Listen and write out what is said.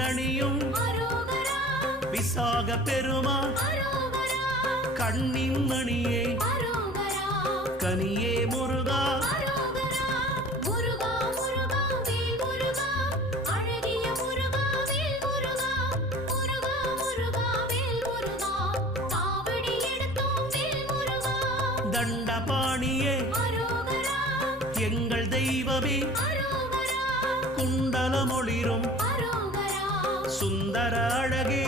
தேரணியும் விசாக பெருமான் கண்ணின் மணியே கனியே முருகா தண்டபாணியே எங்கள் தெய்வமே குண்டலமொளிரும் சுந்தர அழகே